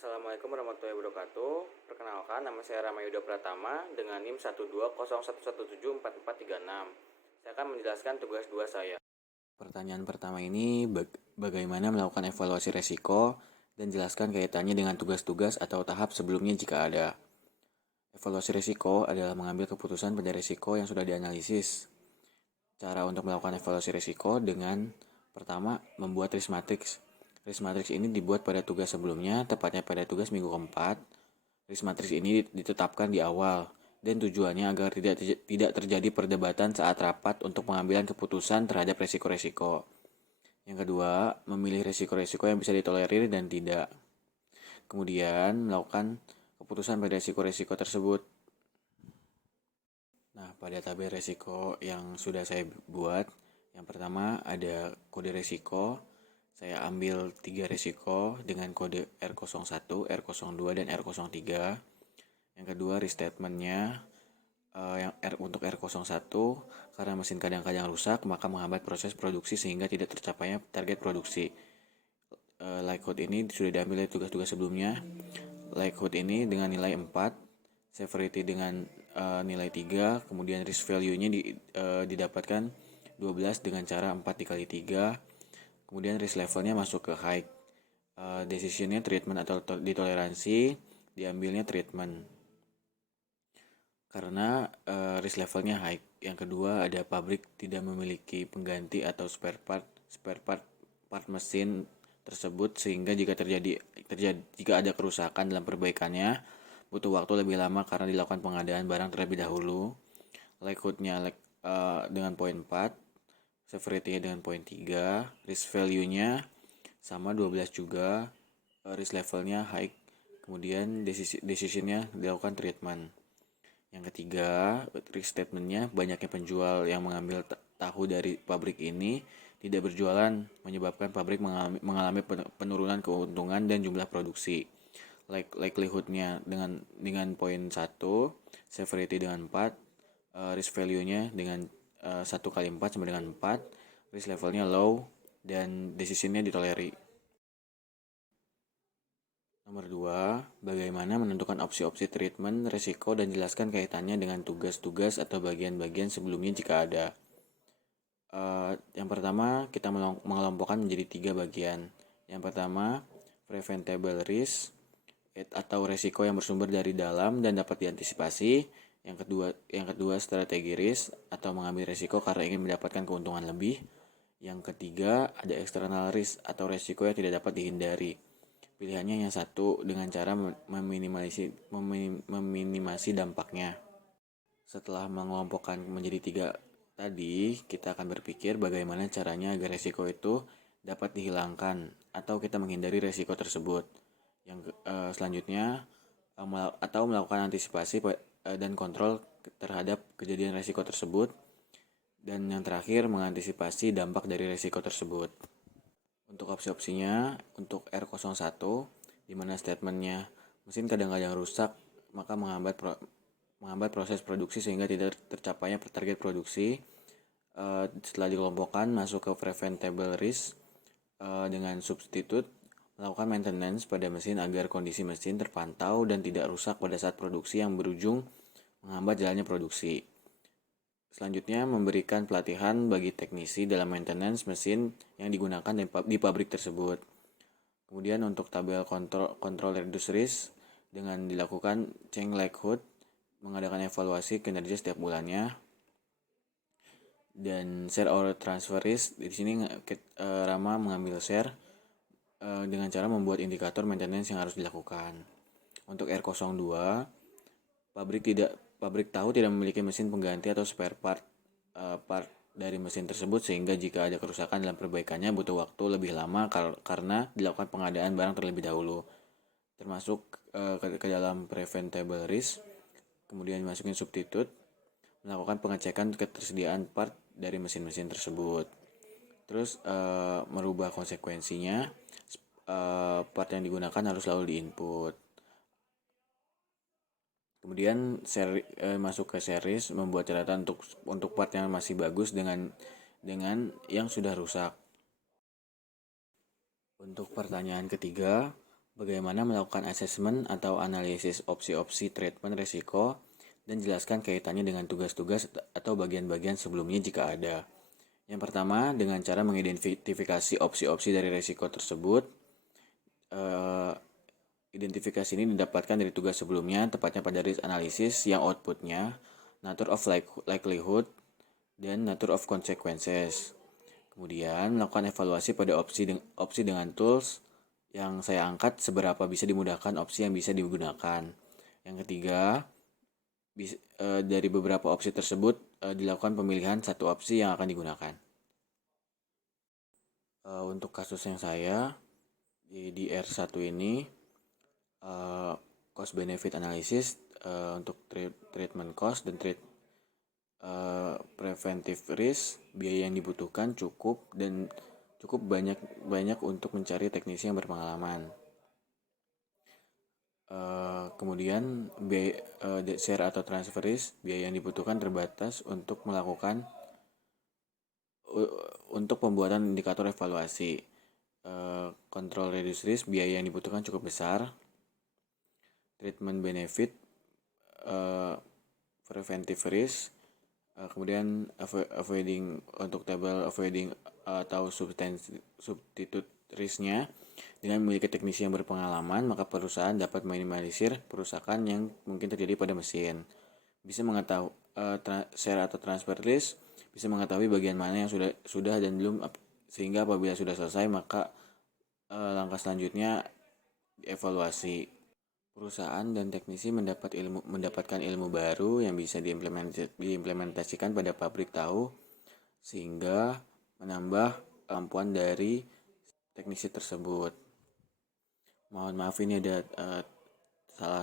Assalamualaikum warahmatullahi wabarakatuh. Perkenalkan, nama saya Rama Yuda Pratama dengan NIM 12011174436. Saya akan menjelaskan tugas 2 saya. Pertanyaan pertama ini, bagaimana melakukan evaluasi resiko dan jelaskan kaitannya dengan tugas-tugas atau tahap sebelumnya jika ada. Evaluasi resiko adalah mengambil keputusan pada resiko yang sudah dianalisis. Cara untuk melakukan evaluasi resiko dengan pertama, membuat risk matrix. Risk matrix ini dibuat pada tugas sebelumnya, tepatnya pada tugas minggu keempat. Risk matrix ini ditetapkan di awal, dan tujuannya agar tidak terjadi perdebatan saat rapat untuk pengambilan keputusan terhadap resiko-resiko. Yang kedua, memilih resiko-resiko yang bisa ditolerir dan tidak. Kemudian, melakukan keputusan pada resiko-resiko tersebut. Nah, pada tabel resiko yang sudah saya buat, yang pertama ada kode resiko. Saya ambil 3 resiko dengan kode R01, R02, dan R03. Yang kedua, restatementnya yang untuk R01, karena mesin kadang-kadang rusak, maka menghambat proses produksi sehingga tidak tercapainya target produksi. Likelihood ini sudah diambil dari tugas-tugas sebelumnya. Likelihood ini dengan nilai 4, severity dengan nilai 3, kemudian risk value-nya didapatkan 12 dengan cara 4 dikali 3. Kemudian risk levelnya masuk ke high. Decision-nya treatment atau ditoleransi, diambilnya treatment. Karena risk levelnya high. Yang kedua ada pabrik tidak memiliki pengganti atau spare part mesin tersebut, sehingga jika ada kerusakan dalam perbaikannya butuh waktu lebih lama karena dilakukan pengadaan barang terlebih dahulu. Likelihood-nya dengan poin 4, severity-nya dengan poin 3, risk value-nya sama 12 juga, risk levelnya high, kemudian decision-nya dilakukan treatment. Yang ketiga, risk statement-nya banyaknya penjual yang mengambil tahu dari pabrik ini tidak berjualan, menyebabkan pabrik mengalami penurunan keuntungan dan jumlah produksi. Likelihood-nya dengan poin 1, severity dengan 4, risk value-nya dengan 1 kali 4 sama dengan 4, risk levelnya low, dan decision-nya ditoleri. Nomor 2, bagaimana menentukan opsi-opsi treatment resiko dan jelaskan kaitannya dengan tugas-tugas atau bagian-bagian sebelumnya jika ada. Yang pertama, kita mengelompokkan menjadi 3 bagian. Yang pertama, preventable risk atau resiko yang bersumber dari dalam dan dapat diantisipasi. Yang kedua strategi risk atau mengambil resiko karena ingin mendapatkan keuntungan lebih. Yang ketiga, ada external risk atau resiko yang tidak dapat dihindari. Pilihannya yang satu dengan cara meminimasi dampaknya. Setelah mengelompokkan menjadi 3 tadi, kita akan berpikir bagaimana caranya agar resiko itu dapat dihilangkan atau kita menghindari resiko tersebut. Yang selanjutnya atau melakukan antisipasi dan kontrol terhadap kejadian resiko tersebut. Dan yang terakhir, mengantisipasi dampak dari resiko tersebut. Untuk opsi-opsinya, untuk R01, di mana statementnya mesin kadang-kadang rusak, maka menghambat proses produksi sehingga tidak tercapainya target produksi. Setelah dikelompokkan, masuk ke preventable risk dengan substitute, melakukan maintenance pada mesin agar kondisi mesin terpantau dan tidak rusak pada saat produksi yang berujung menghambat jalannya produksi. Selanjutnya, memberikan pelatihan bagi teknisi dalam maintenance mesin yang digunakan di pabrik tersebut. Kemudian untuk tabel kontrol reduce risk dengan dilakukan change likelihood, mengadakan evaluasi kinerja setiap bulannya. Dan share or transfer risk, di sini Rama mengambil share dengan cara membuat indikator maintenance yang harus dilakukan. Untuk R02, pabrik tahu tidak memiliki mesin pengganti atau spare part dari mesin tersebut, sehingga jika ada kerusakan dalam perbaikannya butuh waktu lebih lama karena dilakukan pengadaan barang terlebih dahulu, termasuk ke dalam preventable risk. Kemudian masukin substitute, melakukan pengecekan ketersediaan part dari mesin-mesin tersebut. Terus merubah konsekuensinya, part yang digunakan harus selalu diinput. Kemudian masuk ke series, membuat catatan untuk part yang masih bagus dengan yang sudah rusak. Untuk pertanyaan ketiga, bagaimana melakukan asesmen atau analisis opsi-opsi treatment resiko, dan jelaskan kaitannya dengan tugas-tugas atau bagian-bagian sebelumnya jika ada. Yang pertama, dengan cara mengidentifikasi opsi-opsi dari resiko tersebut. Identifikasi ini didapatkan dari tugas sebelumnya, tepatnya pada risk analysis yang outputnya nature of likelihood dan nature of consequences. Kemudian melakukan evaluasi pada opsi dengan tools yang saya angkat, seberapa bisa dimudahkan opsi yang bisa digunakan. Yang ketiga, dari beberapa opsi tersebut dilakukan pemilihan satu opsi yang akan digunakan. Untuk kasus yang saya di R1 ini, cost benefit analysis untuk treatment cost dan preventive risk, biaya yang dibutuhkan cukup banyak untuk mencari teknisi yang berpengalaman. Kemudian share atau transfer risk, biaya yang dibutuhkan terbatas untuk pembuatan indikator evaluasi. Control reduce risk, biaya yang dibutuhkan cukup besar. Treatment benefit, preventive risk, kemudian avoiding untuk table avoiding atau substitute risknya. Dengan memiliki teknisi yang berpengalaman, maka perusahaan dapat minimalisir perusakan yang mungkin terjadi pada mesin. Bisa mengetahui share atau transfer risk, bisa mengetahui bagian mana yang sudah dan belum, sehingga apabila sudah selesai maka langkah selanjutnya evaluasi. Perusahaan dan teknisi mendapatkan ilmu baru yang bisa diimplementasikan pada pabrik tahu, sehingga menambah kemampuan dari teknisi tersebut. Mohon maaf, ini ada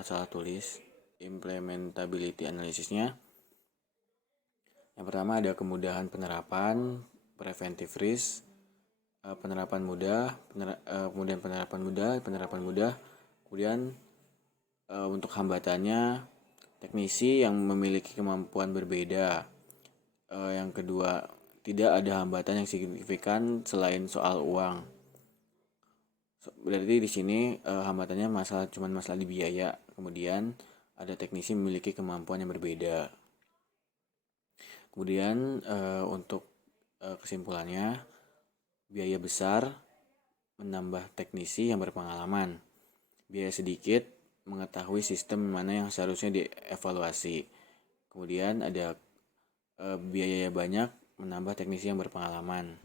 salah tulis implementability analisisnya. Yang pertama ada kemudahan penerapan, preventive risk, penerapan mudah, kemudian untuk hambatannya, teknisi yang memiliki kemampuan berbeda. Yang kedua, tidak ada hambatan yang signifikan selain soal uang. Berarti di sini hambatannya cuma masalah di biaya. Kemudian ada teknisi memiliki kemampuan yang berbeda. Kemudian untuk kesimpulannya, biaya besar menambah teknisi yang berpengalaman. Biaya sedikit mengetahui sistem mana yang seharusnya dievaluasi. Kemudian ada biaya banyak menambah teknisi yang berpengalaman.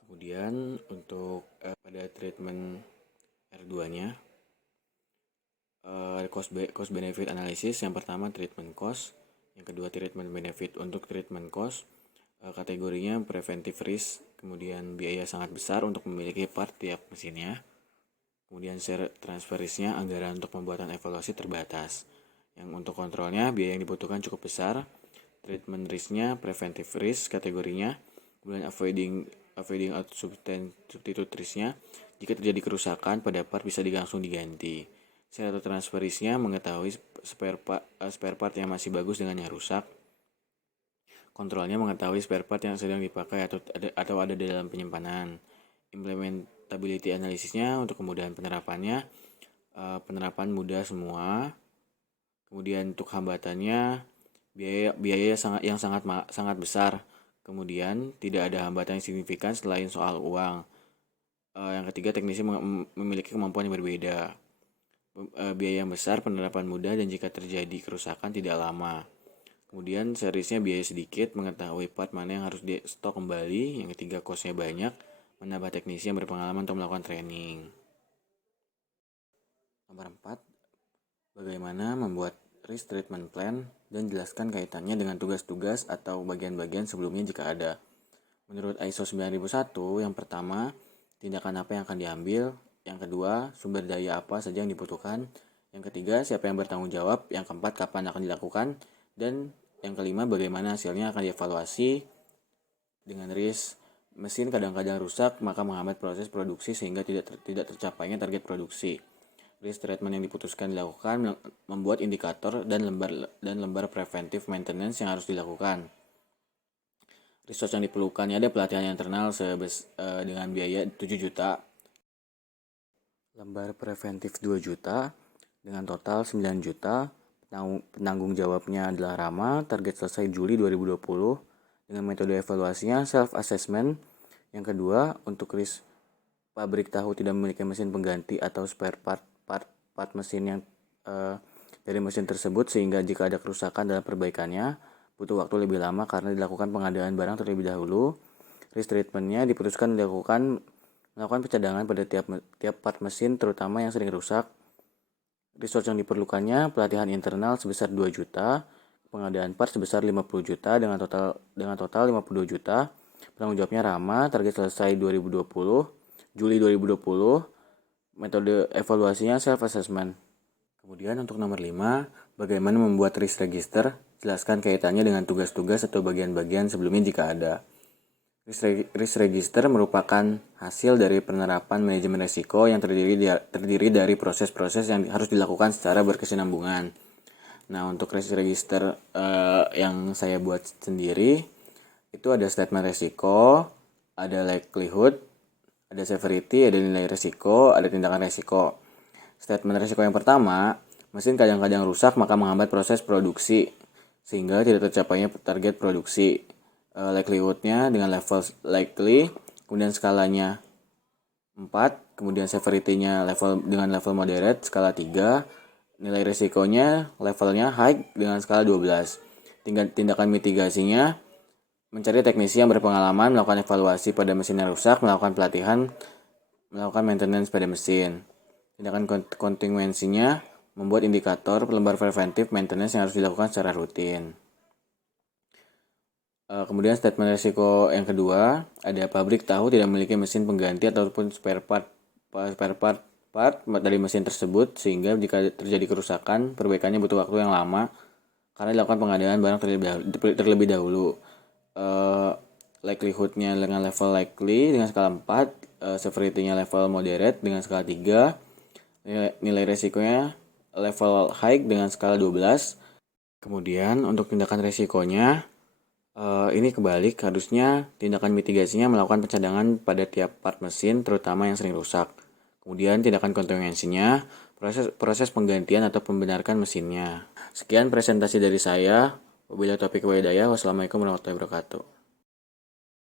Kemudian untuk pada treatment R2-nya, cost benefit analysis. Yang pertama treatment cost, yang kedua treatment benefit. Untuk treatment cost, kategorinya preventive risk, kemudian biaya sangat besar untuk memiliki part tiap mesinnya. Kemudian share transfer risk-nya, anggaran untuk pembuatan evaluasi terbatas. Yang untuk kontrolnya, biaya yang dibutuhkan cukup besar. Treatment risk-nya preventive risk kategorinya. Kemudian avoiding out substitute risk-nya, jika terjadi kerusakan pada part bisa langsung diganti. Share atau transfer risk-nya, mengetahui spare part yang masih bagus dengan yang rusak. Kontrolnya, mengetahui spare part yang sedang dipakai atau ada di dalam penyimpanan. Implementability analisisnya, untuk kemudahan penerapannya, penerapan mudah semua. Kemudian untuk hambatannya, biaya yang sangat besar. Kemudian tidak ada hambatan yang signifikan selain soal uang. Yang ketiga, teknisi memiliki kemampuan yang berbeda. Biaya yang besar, penerapan mudah, dan jika terjadi kerusakan tidak lama. Kemudian seriesnya biaya sedikit, mengetahui part mana yang harus di stok kembali. Yang ketiga, costnya banyak, menambah teknisi yang berpengalaman untuk melakukan training. Nomor 4, bagaimana membuat risk treatment plan dan jelaskan kaitannya dengan tugas-tugas atau bagian-bagian sebelumnya jika ada. Menurut ISO 9001, yang pertama, tindakan apa yang akan diambil. Yang kedua, sumber daya apa saja yang dibutuhkan. Yang ketiga, siapa yang bertanggung jawab. Yang keempat, kapan akan dilakukan. Dan yang kelima, bagaimana hasilnya akan dievaluasi. Dengan risk mesin kadang-kadang rusak, maka menghambat proses produksi sehingga tidak tercapainya target produksi. Risk treatment yang diputuskan dilakukan membuat indikator dan lembar preventive maintenance yang harus dilakukan. Resource yang diperlukannya ada pelatihan internal dengan biaya 7 juta. lembar preventif 2 juta dengan total 9 juta. Penanggung jawabnya adalah Rama, target selesai Juli 2020 dengan metode evaluasinya self-assessment. Yang kedua, untuk risk pabrik tahu tidak memiliki mesin pengganti atau spare part mesin yang dari mesin tersebut, sehingga jika ada kerusakan dalam perbaikannya butuh waktu lebih lama karena dilakukan pengadaan barang terlebih dahulu. Risk treatmentnya diputuskan melakukan pencadangan pada tiap part mesin, terutama yang sering rusak. Resource yang diperlukannya pelatihan internal sebesar 2 juta, pengadaan part sebesar 50 juta dengan total 52 juta. Penanggung jawabnya Rama, target selesai 2020, Juli 2020. Metode evaluasinya self-assessment. Kemudian untuk nomor 5, bagaimana membuat risk register? Jelaskan kaitannya dengan tugas-tugas atau bagian-bagian sebelumnya jika ada. Risk register merupakan hasil dari penerapan manajemen risiko yang terdiri dari proses-proses yang harus dilakukan secara berkesinambungan. Nah, untuk risk register yang saya buat sendiri itu ada statement risiko, ada likelihood, ada severity, ada nilai risiko, ada tindakan risiko. Statement risiko yang pertama, mesin kadang-kadang rusak maka menghambat proses produksi sehingga tidak tercapainya target produksi. Likelihood-nya dengan level likely, kemudian skalanya 4, kemudian severity-nya dengan level moderate skala 3, nilai risikonya levelnya high dengan skala 12. Tindakan mitigasinya mencari teknisi yang berpengalaman, melakukan evaluasi pada mesin yang rusak, melakukan pelatihan, melakukan maintenance pada mesin. Tindakan kontingensinya membuat indikator lembar preventif maintenance yang harus dilakukan secara rutin. Kemudian statement risiko yang kedua, ada pabrik tahu tidak memiliki mesin pengganti ataupun spare part dari mesin tersebut, sehingga jika terjadi kerusakan, perbaikannya butuh waktu yang lama karena dilakukan pengadaan barang terlebih dahulu. Likelihood-nya dengan level likely dengan skala 4, severity-nya level moderate dengan skala 3, nilai risikonya level high dengan skala 12. Kemudian untuk tindakan risikonya, ini kebalik, harusnya tindakan mitigasinya melakukan pencadangan pada tiap part mesin, terutama yang sering rusak. Kemudian tindakan kontingensinya, proses penggantian atau pembenarkan mesinnya. Sekian presentasi dari saya. Wabillahi taufiq wal hidayah. Wassalamualaikum warahmatullahi wabarakatuh.